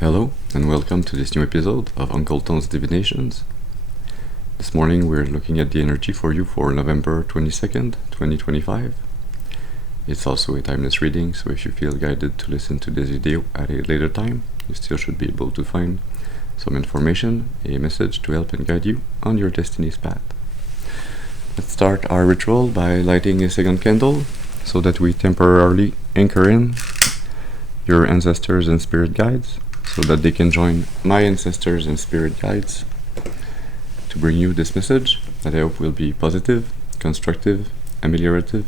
Hello, and welcome to this new episode of Uncle Tone's Divinations. This morning we're looking at the energy for you for November 22nd, 2025. It's also a timeless reading, so if you feel guided to listen to this video at a later time, you still should be able to find some information, a message to help and guide you on your destiny's path. Let's start our ritual by lighting a second candle so that we temporarily anchor in your ancestors and spirit guides, so that they can join my ancestors and spirit guides to bring you this message that I hope will be positive, constructive, ameliorative.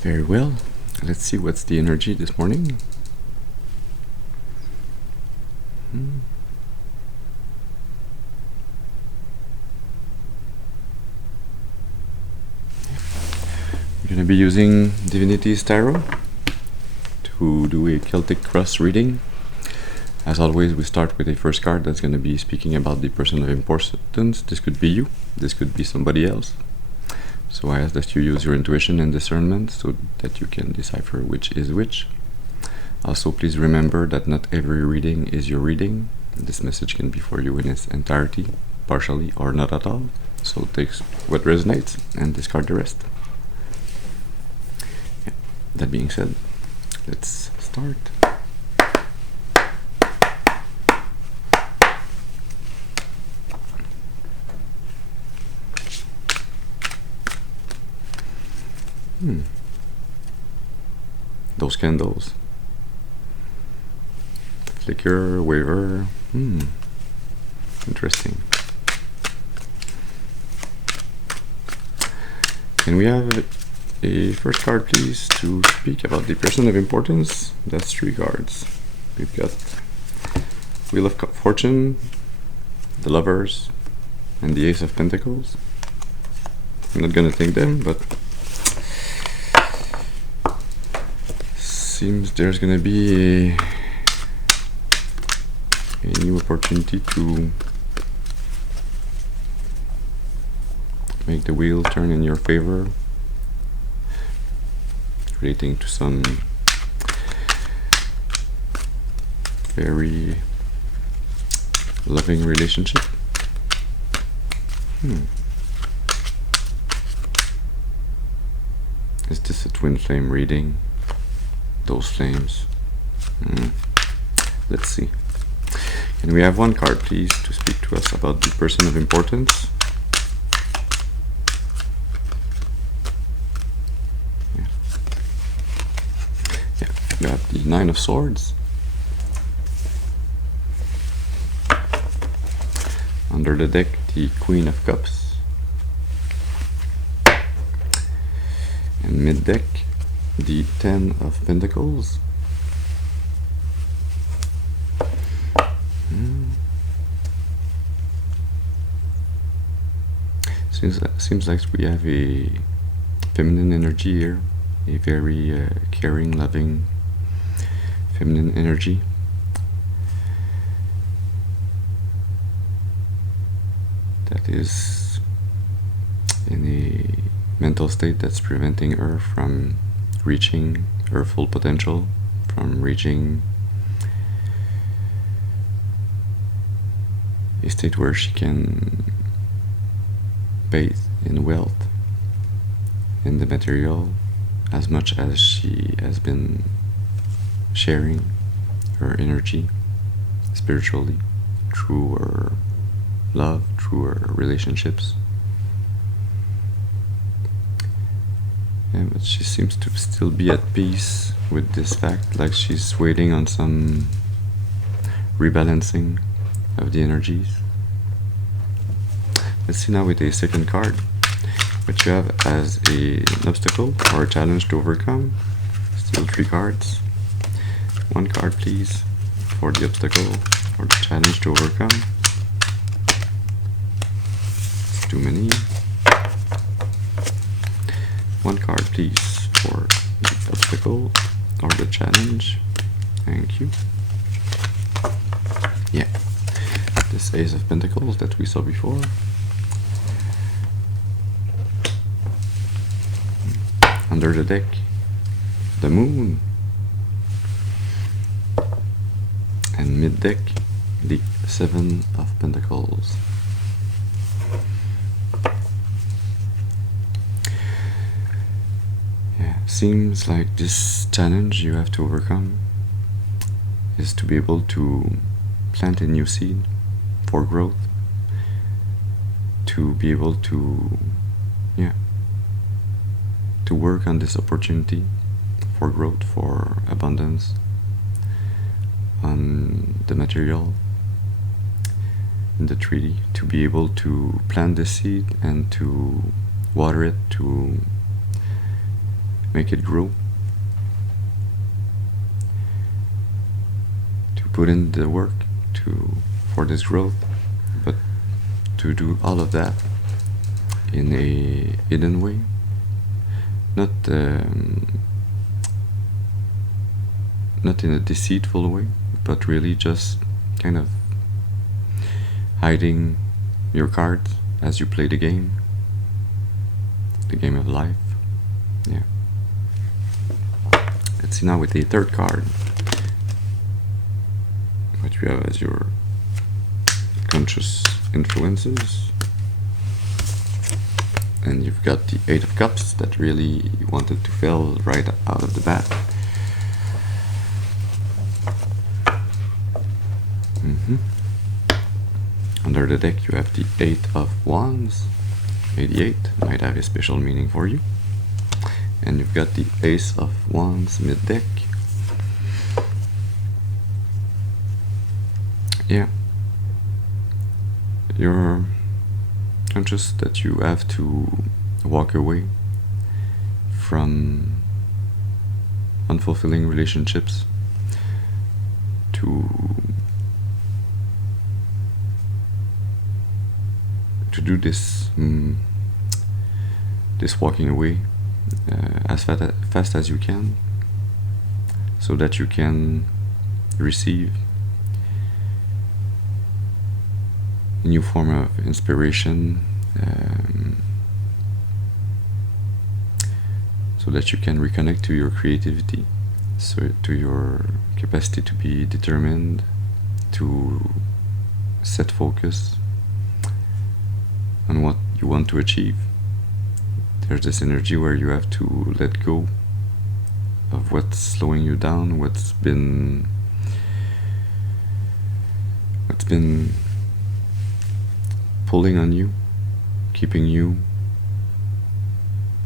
Very well, let's see what's the energy this morning. We're going to be using Divinity's Tarot to do a Celtic Cross reading. As always, we start with a first card that's going to be speaking about the person of importance. This could be you, this could be somebody else. So I ask that you use your intuition and discernment so that you can decipher which is which. Also, please remember that not every reading is your reading. This message can be for you in its entirety, partially, or not at all. So take what resonates and discard the rest. That being said, let's start. Those candles. Flicker, waver. Interesting. Can we have a first card, please, to speak about the person of importance? That's 3 cards. We've got Wheel of Fortune, the Lovers, and the Ace of Pentacles. I'm not gonna take them, but seems there's gonna be a new opportunity to make the wheel turn in your favor, relating to some very loving relationship. Is this a twin flame reading? Those flames. Let's see. Can we have one card, please, to speak to us about the person of importance? We have the 9 of Swords. Under the deck, the Queen of Cups. And mid-deck, the 10 of Pentacles. Seems like we have a feminine energy here, a very caring, loving feminine energy. That is in a mental state that's preventing her from reaching her full potential, from reaching a state where she can bathe in wealth, in the material, as much as she has been sharing her energy spiritually through her love, through her relationships. But she seems to still be at peace with this fact, like she's waiting on some rebalancing of the energies. Let's see now with a second card what you have as an obstacle or a challenge to overcome. Still 3 cards. 1 card, please, for the obstacle or the challenge to overcome. It's too many. 1 card, please, for the obstacle or the challenge. Thank you. Yeah, this Ace of Pentacles that we saw before. Under the deck, the moon. And mid-deck, the 7 of Pentacles. Yeah, seems like this challenge you have to overcome is to be able to plant a new seed for growth, to be able to, to work on this opportunity for growth, for abundance, on the material in the treaty, to be able to plant the seed and to water it, to make it grow, to put in the work for this growth, but to do all of that in a hidden way, not in a deceitful way, but really just kind of hiding your cards as you play the game of life. Yeah. Let's see now with the third card what you have as your conscious influences. And you've got the 8 of Cups that really you wanted to fail right out of the bat. Under the deck you have the 8 of Wands. 88 might have a special meaning for you. And you've got the Ace of Wands mid-deck. Yeah. You're conscious that you have to walk away from unfulfilling relationships to do this this walking away as fast as you can, so that you can receive a new form of inspiration, so that you can reconnect to your creativity, so to your capacity to be determined, to set focus on what you want to achieve. There's this energy where you have to let go of what's slowing you down, what's been pulling on you, keeping you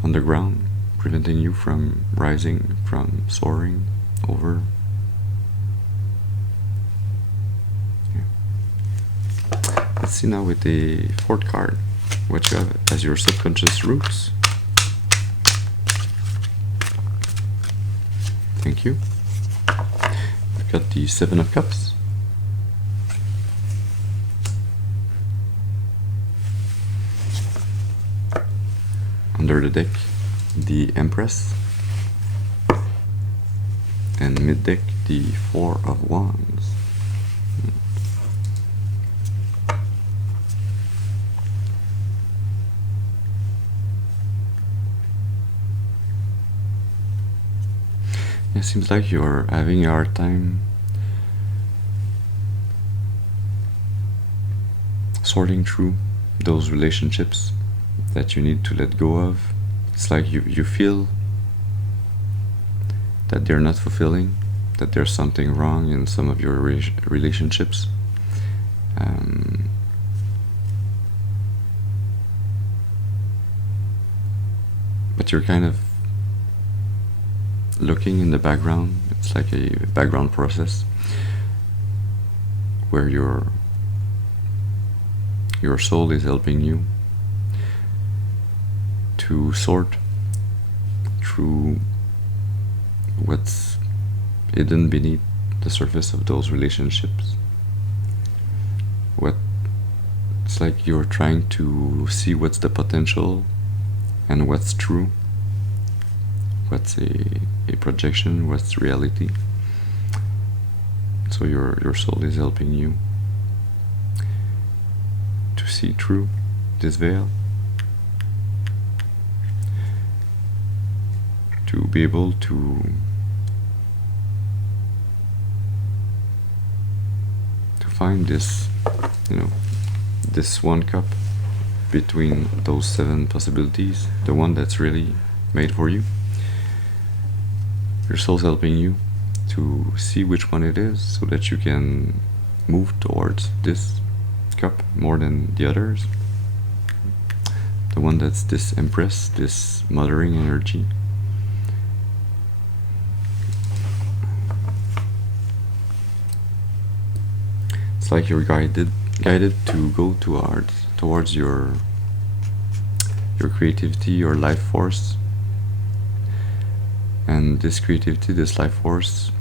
on the ground, preventing you from rising, from soaring over. Let's see now with the fourth card what you have as your subconscious roots. Thank you. We've got the 7 of Cups. Under the deck, the Empress. And mid-deck, the 4 of Wands. It seems like you're having a hard time sorting through those relationships that you need to let go of. It's like you feel that they're not fulfilling, that there's something wrong in some of your relationships. But you're kind of looking in the background. It's like a background process where your soul is helping you to sort through what's hidden beneath the surface of those relationships. It's like you're trying to see what's the potential and what's true, what's a projection, what's reality. So your soul is helping you to see through this veil. be able to find this, this one cup between those 7 possibilities, the one that's really made for you. Your soul's helping you to see which one it is so that you can move towards this cup more than the others. The one that's this Empress, this mothering energy. It's like you're guided to go towards your creativity, your life force. And this creativity, this life force,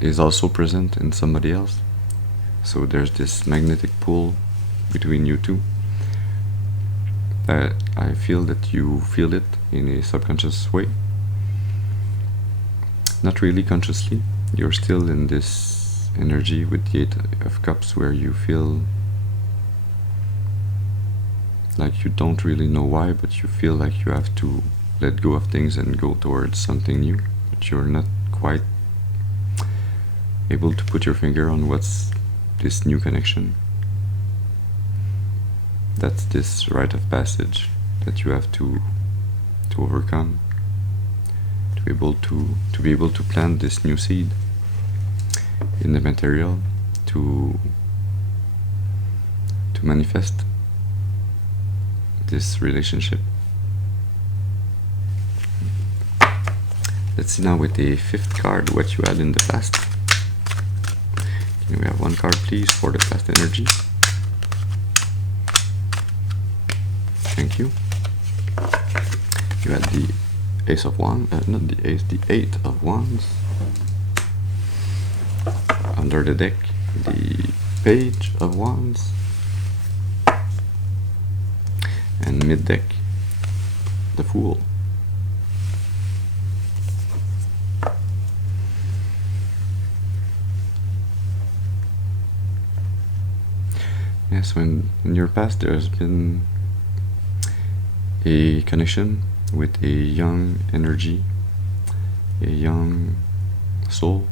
is also present in somebody else. So there's this magnetic pull between you two. I feel that you feel it in a subconscious way. Not really consciously. You're still in this energy with the 8 of Cups where you feel like you don't really know why, but you feel like you have to let go of things and go towards something new, but you're not quite able to put your finger on what's this new connection. That's this rite of passage that you have to overcome to be able to plant this new seed in the material, to manifest this relationship. Let's see now with the 5th card what you had in the past. Can we have 1 card please for the past energy? Thank you. You had the Ace of Wands, not the Ace, the 8 of Wands. Under the deck, the Page of Wands. And mid deck, the Fool. Yes, when in your past there's been a connection with a young energy, a young soul.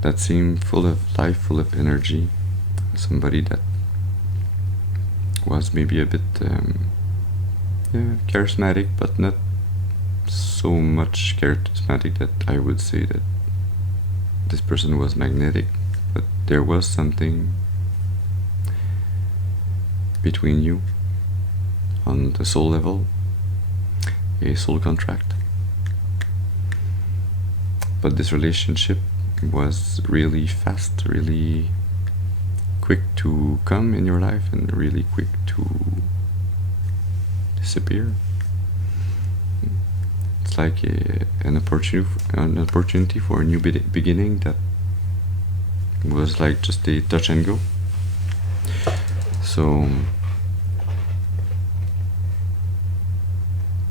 That seemed full of life, full of energy. Somebody that was maybe a bit charismatic, but not so much charismatic that I would say that this person was magnetic, but there was something between you on the soul level, a soul contract. But this relationship was really fast, really quick to come in your life and really quick to disappear. It's like an opportunity for a new beginning that was like just a touch and go. So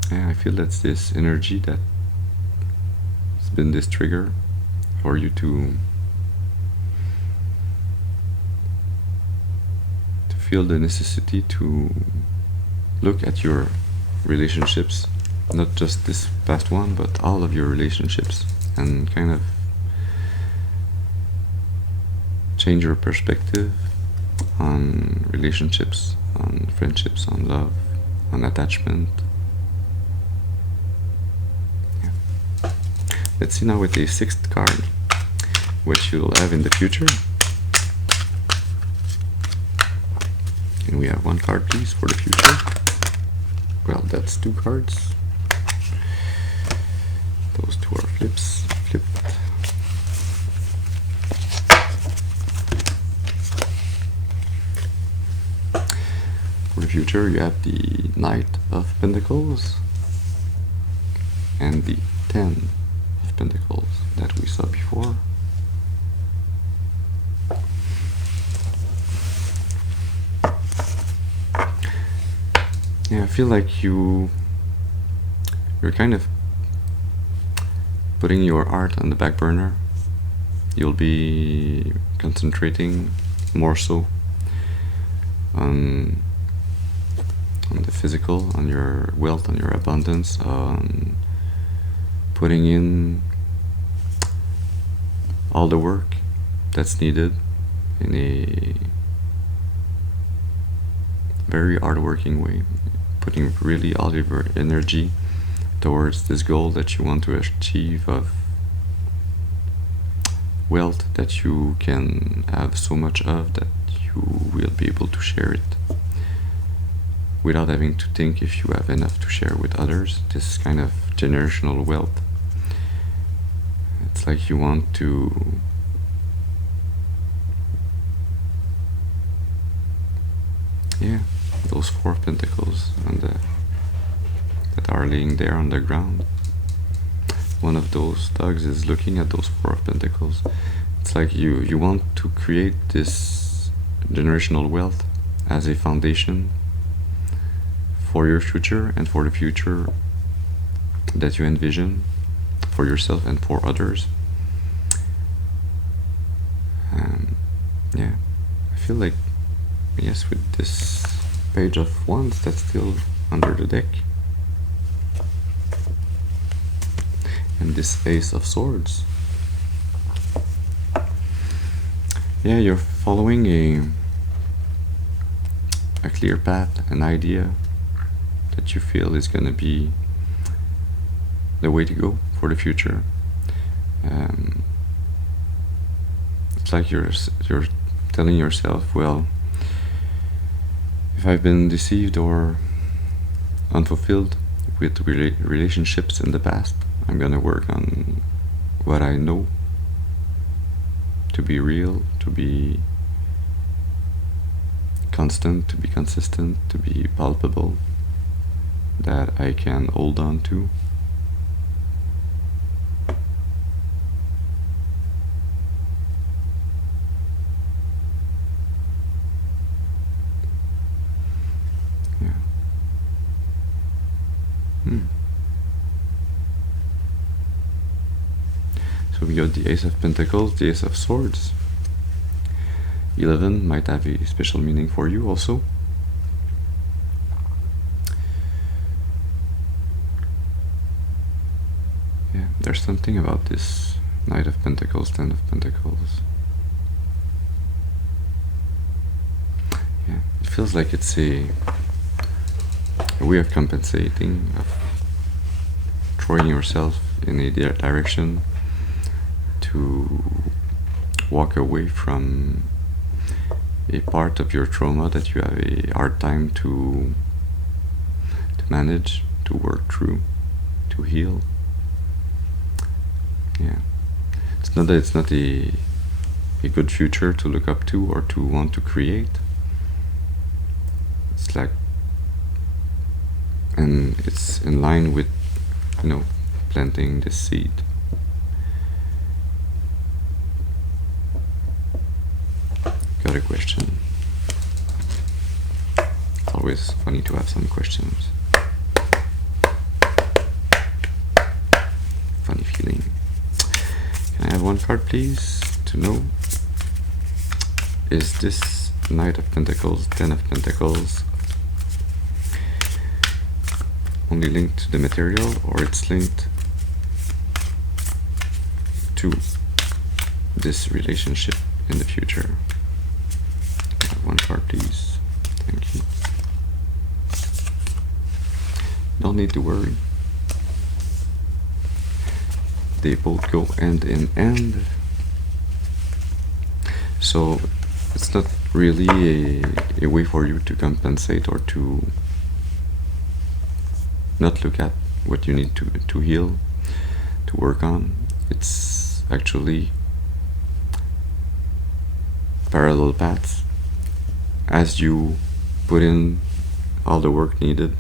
yeah, I feel that's this energy that has been this trigger for you to feel the necessity to look at your relationships, not just this past one, but all of your relationships, and kind of change your perspective on relationships, on friendships, on love, on attachment. Let's see now with the 6th card what you'll have in the future. Can we have 1 card please for the future? Well, that's 2 cards. Those 2 are flipped. For the future you have the Knight of Pentacles and the 10 of Pentacles that we saw before. Yeah, I feel like you're kind of putting your art on the back burner. You'll be concentrating more so on on the physical, on your wealth, on your abundance, on putting in all the work that's needed in a very hardworking way, putting really all of your energy towards this goal that you want to achieve of wealth that you can have so much of that you will be able to share it without having to think if you have enough to share with others. This kind of generational wealth. It's like you want to those 4 of Pentacles that are laying there on the ground. One of those dogs is looking at those 4 of Pentacles. It's like you want to create this generational wealth as a foundation for your future and for the future that you envision for yourself and for others. I feel like, yes, with this Page of Wands that's still under the deck, and this Ace of Swords, you're following a clear path, an idea that you feel is going to be the way to go for the future. It's like you're telling yourself, well, if I've been deceived or unfulfilled with relationships in the past, I'm gonna work on what I know to be real, to be constant, to be consistent, to be palpable, that I can hold on to. So we got the Ace of Pentacles, the Ace of Swords. 11 might have a special meaning for you also. There's something about this Knight of Pentacles, 10 of Pentacles. It feels like it's a way of compensating, of throwing yourself in a direction to walk away from a part of your trauma that you have a hard time to manage, to work through, to heal. It's not that it's not a good future to look up to or to want to create. It's like, and it's in line with, planting this seed. Got a question. It's always funny to have some questions. Funny feeling. Can I have one card, please, to know? Is this Knight of Pentacles, 10 of Pentacles, only linked to the material, or it's linked to this relationship in the future? One card, please. Thank you. Don't need to worry. They both go hand in hand. So it's not really a way for you to compensate or to not look at what you need to heal, to work on. It's actually parallel paths. As you put in all the work needed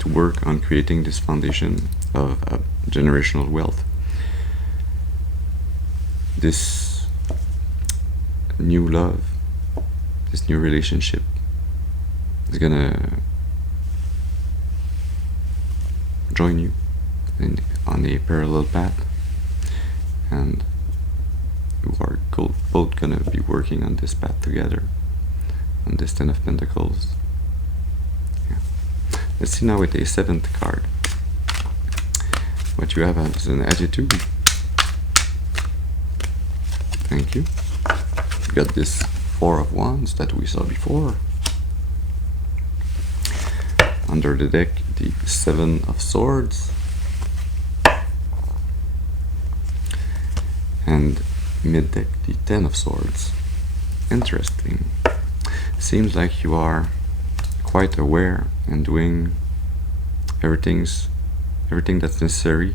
to work on creating this foundation of generational wealth, this new love, this new relationship is gonna join you on a parallel path, and you are both gonna be working on this path together, on this 10 of Pentacles. Let's see now with a 7th card. What you have as an attitude. Thank you. You got this 4 of Wands that we saw before. Under the deck, the 7 of Swords. And mid-deck, the 10 of Swords. Interesting. Seems like you are quite aware and doing everything that's necessary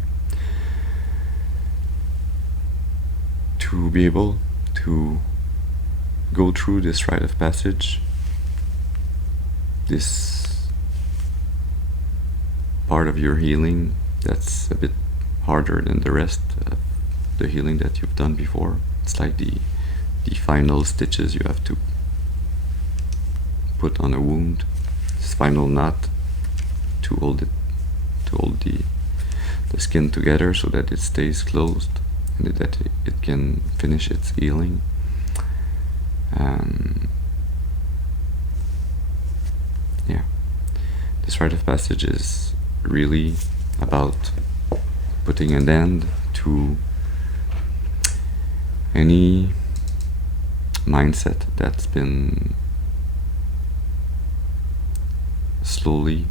to be able to go through this rite of passage, this part of your healing that's a bit harder than the rest of the healing that you've done before. It's like the final stitches you have to put on a wound, this final knot to hold the skin together so that it stays closed and that it can finish its healing. Yeah, this rite of passage is really about putting an end to any mindset that's been slowly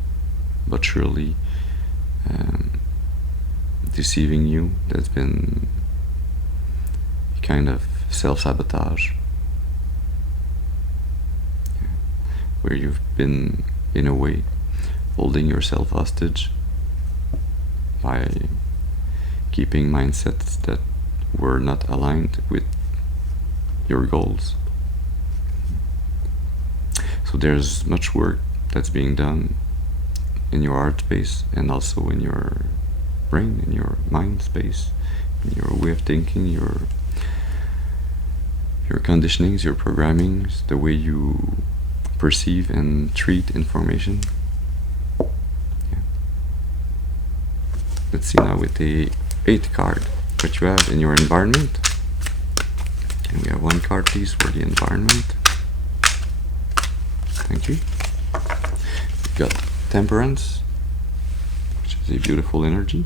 but surely deceiving you, that's been kind of self-sabotage, where you've been, in a way, holding yourself hostage by keeping mindsets that were not aligned with your goals. So there's much work that's being done in your heart space and also in your brain, in your mind space, in your way of thinking, your conditionings, your programmings, the way you perceive and treat information. Yeah. Let's see now with the 8th card what you have in your environment. Can we have 1 card please for the environment? Thank you. We've got Temperance, which is a beautiful energy.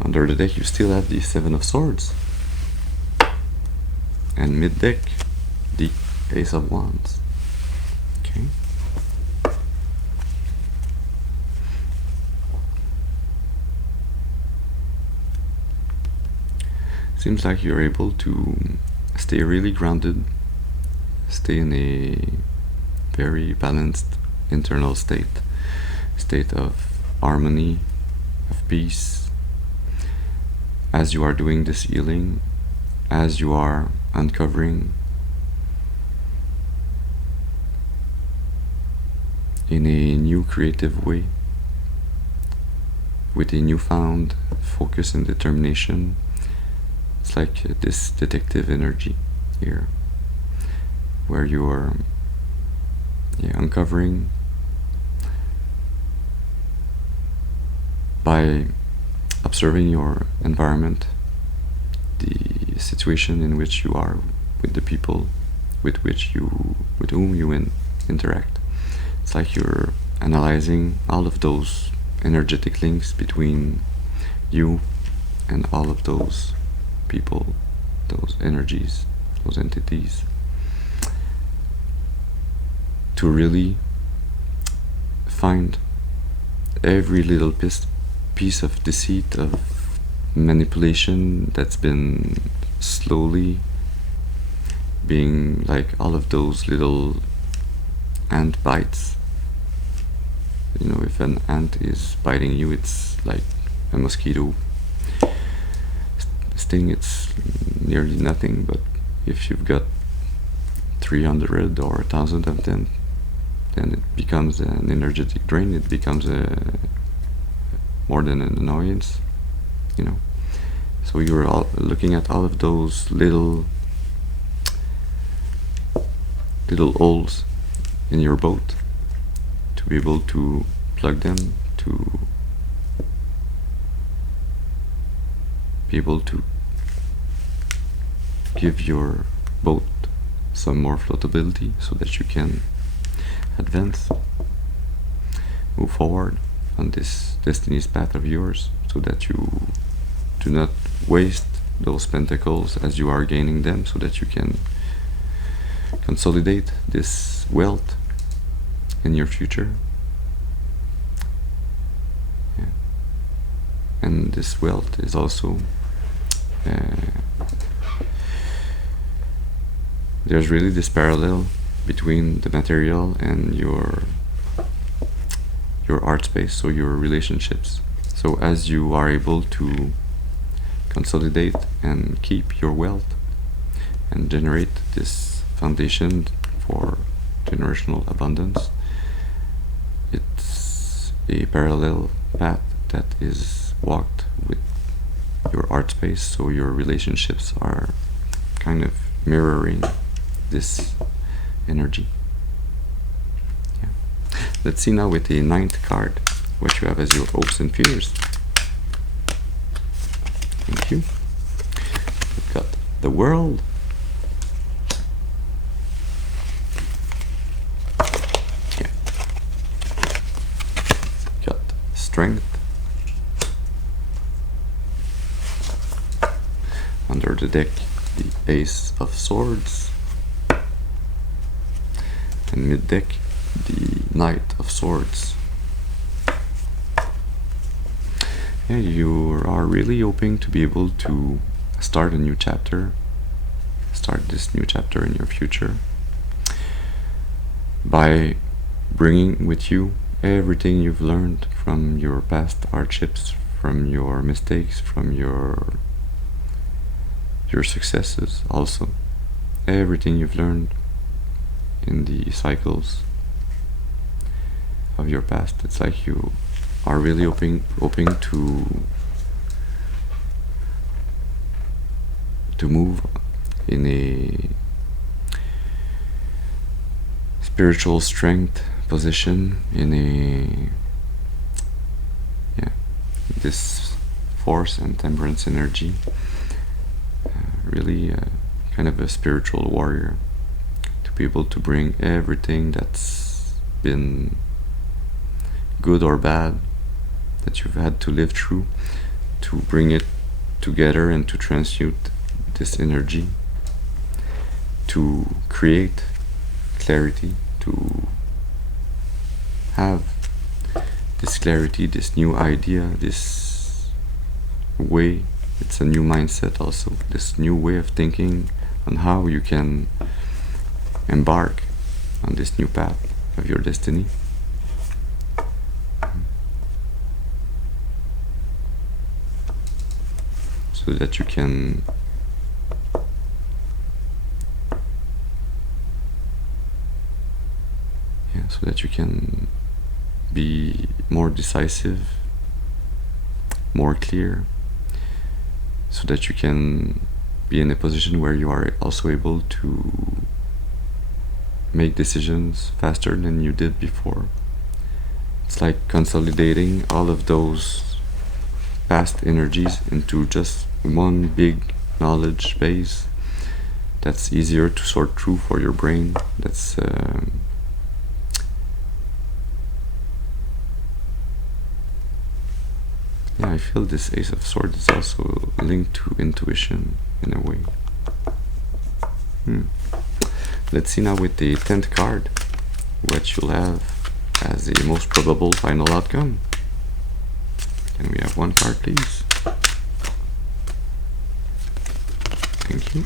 Under the deck you still have the 7 of Swords. And mid-deck, the Ace of Wands. Okay. Seems like you're able to stay really grounded, stay in a very balanced internal state of harmony, of peace, as you are doing this healing, as you are uncovering in a new creative way, with a newfound focus and determination. It's like this detective energy here, where you are uncovering by observing your environment, the situation in which you are, with the people with whom you interact. It's like you're analyzing all of those energetic links between you and all of those people, those energies, those entities, to really find every little piece of deceit, of manipulation that's been slowly being like all of those little ant bites. You know, if an ant is biting you, it's like a mosquito sting, it's nearly nothing, but if you've got 300 or 1,000 of them, then it becomes an energetic drain. It becomes more than an annoyance, you know. So you're all looking at all of those little holes in your boat to be able to plug them, to be able to give your boat some more floatability so that you can advance, move forward on this destiny's path of yours, so that you do not waste those pentacles as you are gaining them, so that you can consolidate this wealth in your future. Yeah. And this wealth is also there's really this parallel between the material and your art space, so your relationships. So as you are able to consolidate and keep your wealth and generate this foundation for generational abundance, it's a parallel path that is walked with your art space, so your relationships are kind of mirroring this energy. Yeah. Let's see now with the 9th card what you have as your hopes and fears. Thank you. We've got the World. Yeah. Got Strength. Under the deck, the Ace of Swords. And mid-deck, the Knight of Swords. Yeah, you are really hoping to be able to start a new chapter, start this new chapter in your future by bringing with you everything you've learned from your past hardships, from your mistakes, from your successes also. Everything you've learned in the cycles of your past. It's like you are really hoping to move in a spiritual strength position, in a this force and temperance energy, really kind of a spiritual warrior, to be able to bring everything that's been good or bad that you've had to live through, to bring it together and to transmute this energy, to create clarity, to have this clarity, this new idea, this way. It's a new mindset also, this new way of thinking on how you can embark on this new path of your destiny. So that you can be more decisive, more clear, so that you can be in a position where you are also able to make decisions faster than you did before. It's like consolidating all of those past energies into just one big knowledge base that's easier to sort through for your brain. That's I feel this Ace of Swords is also linked to intuition in a way. Let's see now with the 10th card what you'll have as the most probable final outcome. Can we have one card, please? Thank you.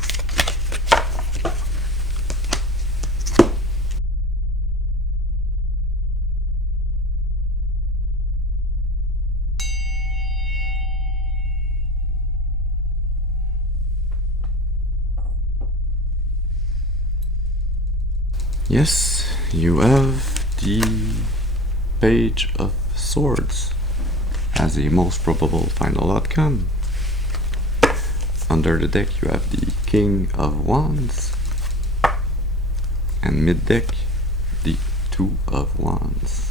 Yes, you have the Page of Swords as the most probable final outcome. Under the deck you have the King of Wands, and mid-deck the Two of Wands.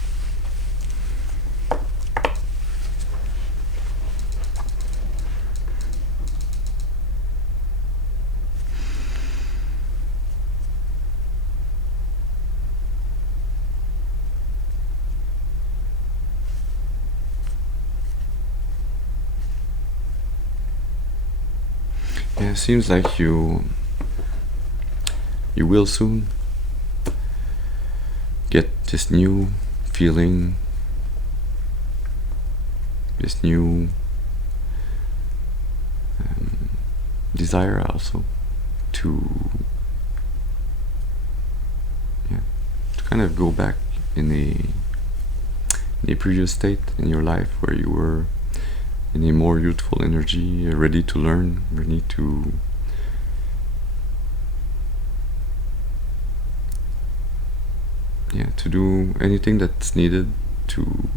Yeah, it seems like you will soon get this new feeling, this new desire also to kind of go back in a previous state in your life where you were in a more youthful energy, ready to learn, ready to do anything that's needed to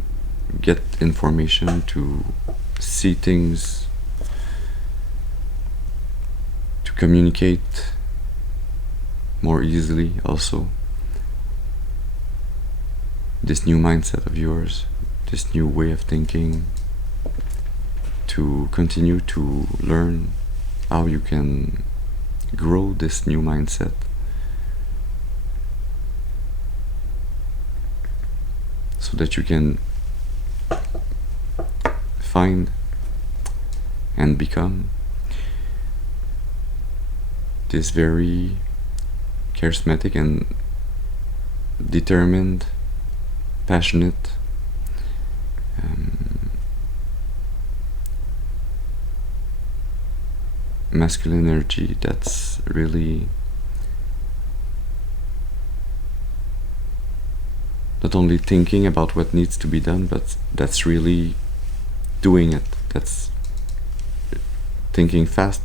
get information, to see things, to communicate more easily also. This new mindset of yours, this new way of thinking, to continue to learn how you can grow this new mindset. So that you can find and become this very charismatic and determined, passionate, masculine energy that's really not only thinking about what needs to be done, but that's really doing it. That's thinking fast,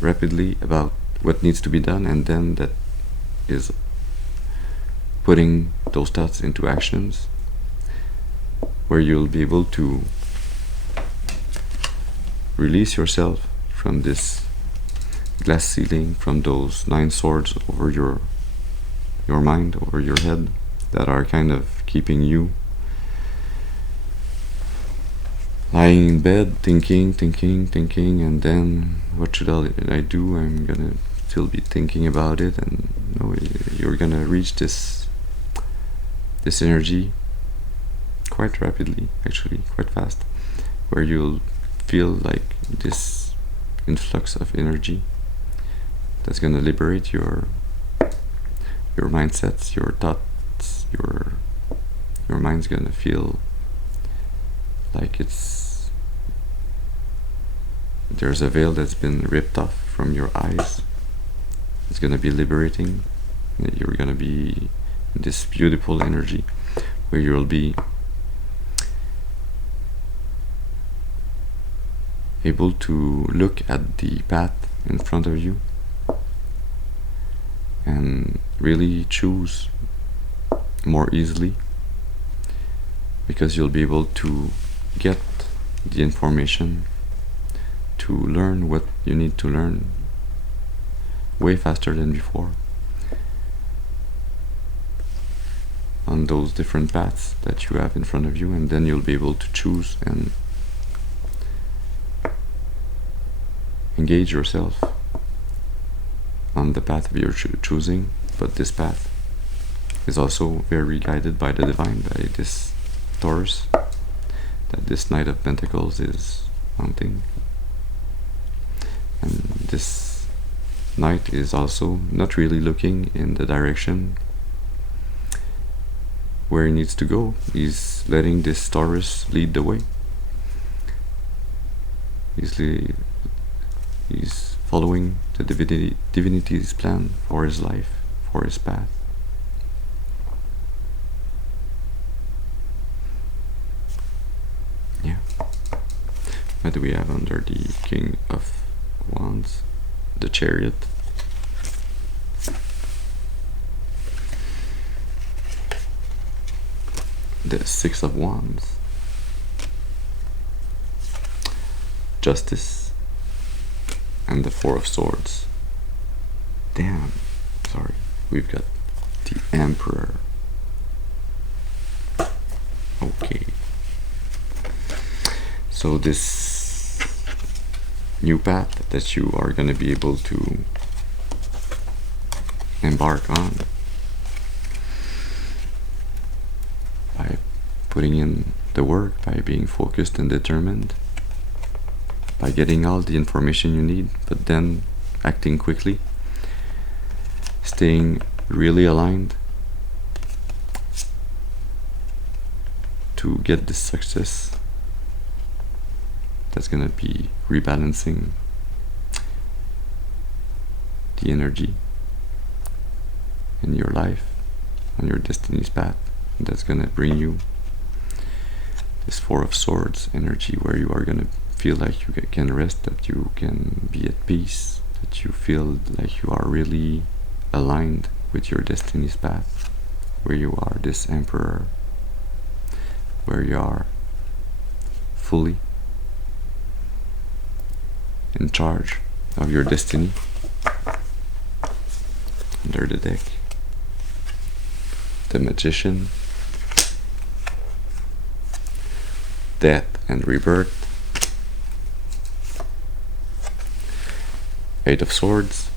rapidly about what needs to be done, and then that is putting those thoughts into actions, where you'll be able to release yourself from this glass ceiling, from those 9 swords over your mind, over your head, that are kind of keeping you lying in bed thinking, and then what should I do? I'm gonna still be thinking about it, and you're gonna reach this energy quite rapidly, actually quite fast, where you'll feel like this influx of energy that's gonna liberate your mindsets, your thoughts. Your mind's gonna feel like there's a veil that's been ripped off from your eyes. It's gonna be liberating. You're gonna be in this beautiful energy where you'll be able to look at the path in front of you and really choose more easily, because you'll be able to get the information to learn what you need to learn way faster than before on those different paths that you have in front of you, and then you'll be able to choose and engage yourself on the path of your choosing. But this path is also very guided by the divine, by this Taurus that this Knight of Pentacles is mounting. And this Knight is also not really looking in the direction where he needs to go. He's letting this Taurus lead the way. He's following the divinity's plan for his life, for his path. Yeah. What do we have under the King of Wands? The Chariot. The Six of Wands. Justice. And the Four of Swords. Damn. Sorry. We've got the Emperor. Okay. So this new path that you are going to be able to embark on by putting in the work, by being focused and determined, by getting all the information you need, but then acting quickly, staying really aligned to get this success that's gonna be rebalancing the energy in your life, on your destiny's path, and that's gonna bring you this Four of Swords energy, where you are gonna feel like you can rest, that you can be at peace, that you feel like you are really aligned with your destiny's path, where you are this emperor, where you are fully in charge of your destiny. Under the deck, the Magician, Death and Rebirth, Eight of Swords,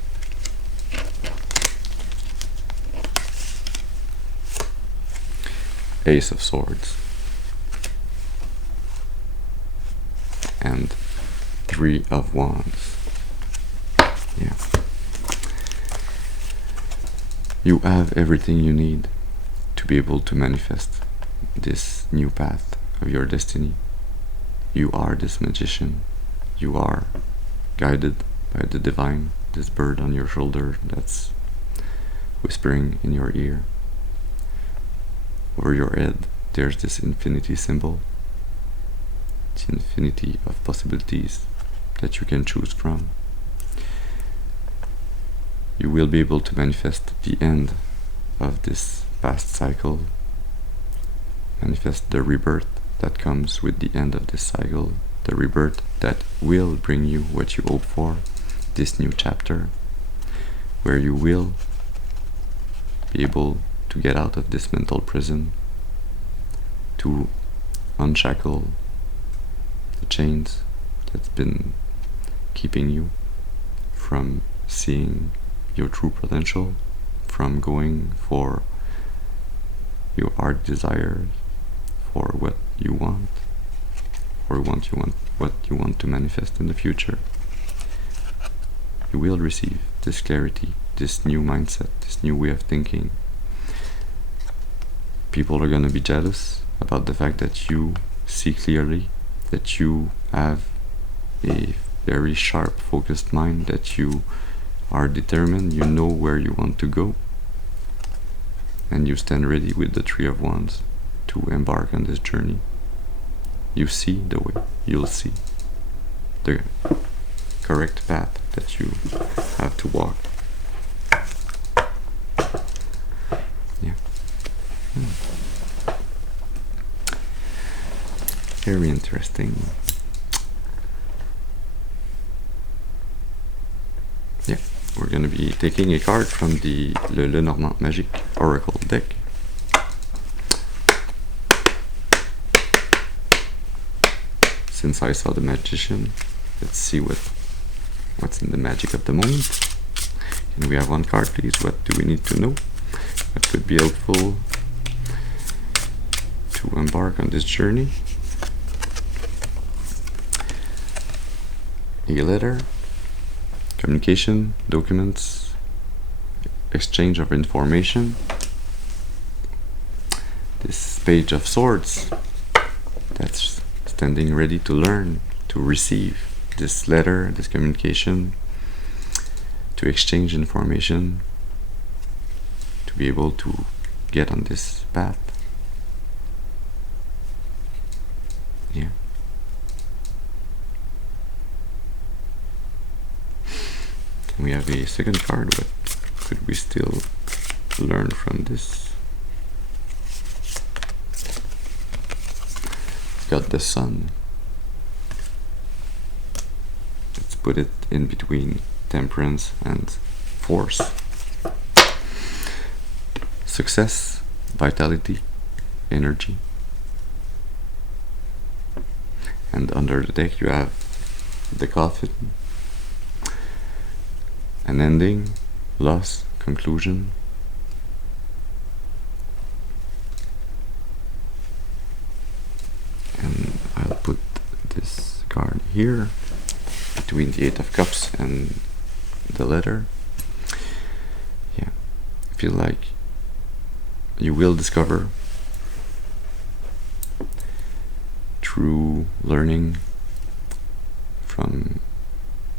Ace of Swords, and Three of Wands. Yeah. You have everything you need to be able to manifest this new path of your destiny. You are this magician. You are guided by the divine, this bird on your shoulder that's whispering in your ear. Over your head, there's this infinity symbol. It's infinity of possibilities that you can choose from. You will be able to manifest the end of this past cycle, manifest the rebirth that comes with the end of this cycle, the rebirth that will bring you what you hope for, this new chapter, where you will be able to get out of this mental prison, to unshackle the chains that's been keeping you from seeing your true potential, from going for your heart desires, for what you want, or what you want to manifest in the future. You will receive this clarity, this new mindset, this new way of thinking. People are gonna be jealous about the fact that you see clearly, that you have a very sharp, focused mind, that you are determined, you know where you want to go, and you stand ready with the Three of Wands to embark on this journey. You see the way, you'll see the correct path that you have to walk. Yeah. Very interesting. Yeah, we're going to be taking a card from the Lenormand Magique Oracle deck. Since I saw the Magician, let's see what's in the magic of the moment. Can we have one card, please? What do we need to know? That could be helpful to embark on this journey. A letter, communication, documents, exchange of information. This Page of Swords that's standing ready to learn, to receive this letter, this communication, to exchange information, to be able to get on this path. Yeah. Can we have a second card? What could we still learn from this? Got the Sun. Let's put it in between Temperance and Force. Success, vitality, energy. And under the deck you have the Coffin, an ending, loss, conclusion. And I'll put this card here between the Eight of Cups and the letter. Yeah, I feel like you will discover through learning from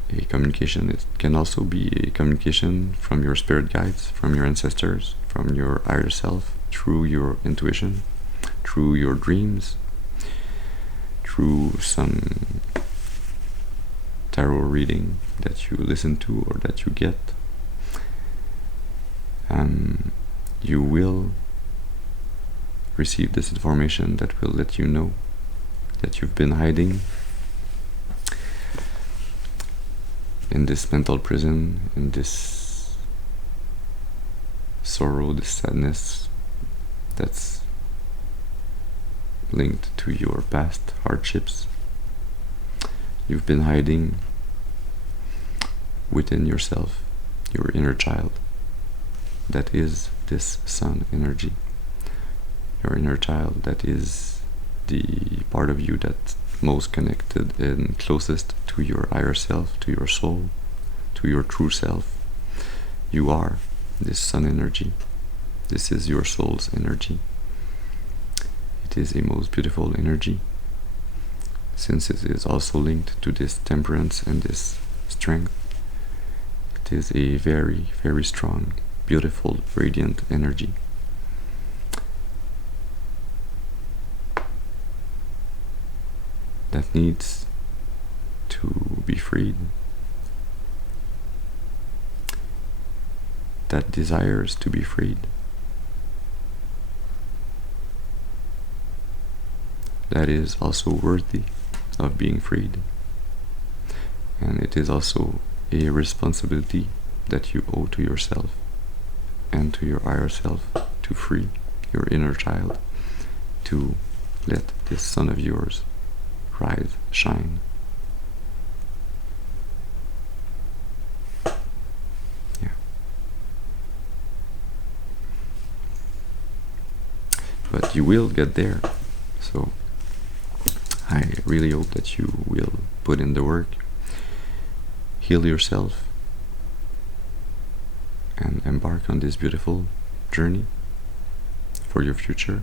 a communication. It can also be a communication from your spirit guides, from your ancestors, from your higher self, through your intuition, through your dreams, through some tarot reading that you listen to or that you get. You will receive this information that will let you know that you've been hiding in this mental prison, in this sorrow, this sadness that's linked to your past hardships. You've been hiding within yourself, your inner child. That is this sun energy. Your inner child, that is the part of you that's most connected and closest to your higher self, to your soul, to your true self. You are this sun energy. This is your soul's energy. It is a most beautiful energy, since it is also linked to this temperance and this strength. It is a very, very strong, beautiful, radiant energy. That needs to be freed, that desires to be freed, that is also worthy of being freed. And it is also a responsibility that you owe to yourself and to your higher self to free your inner child, to let this sun of yours rise, shine. Yeah. But you will get there. So I really hope that you will put in the work, heal yourself, and embark on this beautiful journey for your future.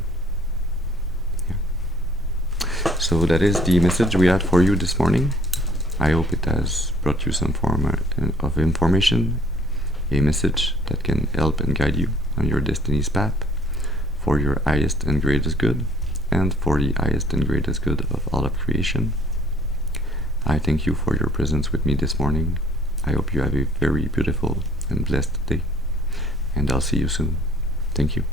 So that is the message we had for you this morning. I hope it has brought you some form of information, a message that can help and guide you on your destiny's path for your highest and greatest good, and for the highest and greatest good of all of creation. I thank you for your presence with me this morning. I hope you have a very beautiful and blessed day, and I'll see you soon. Thank you.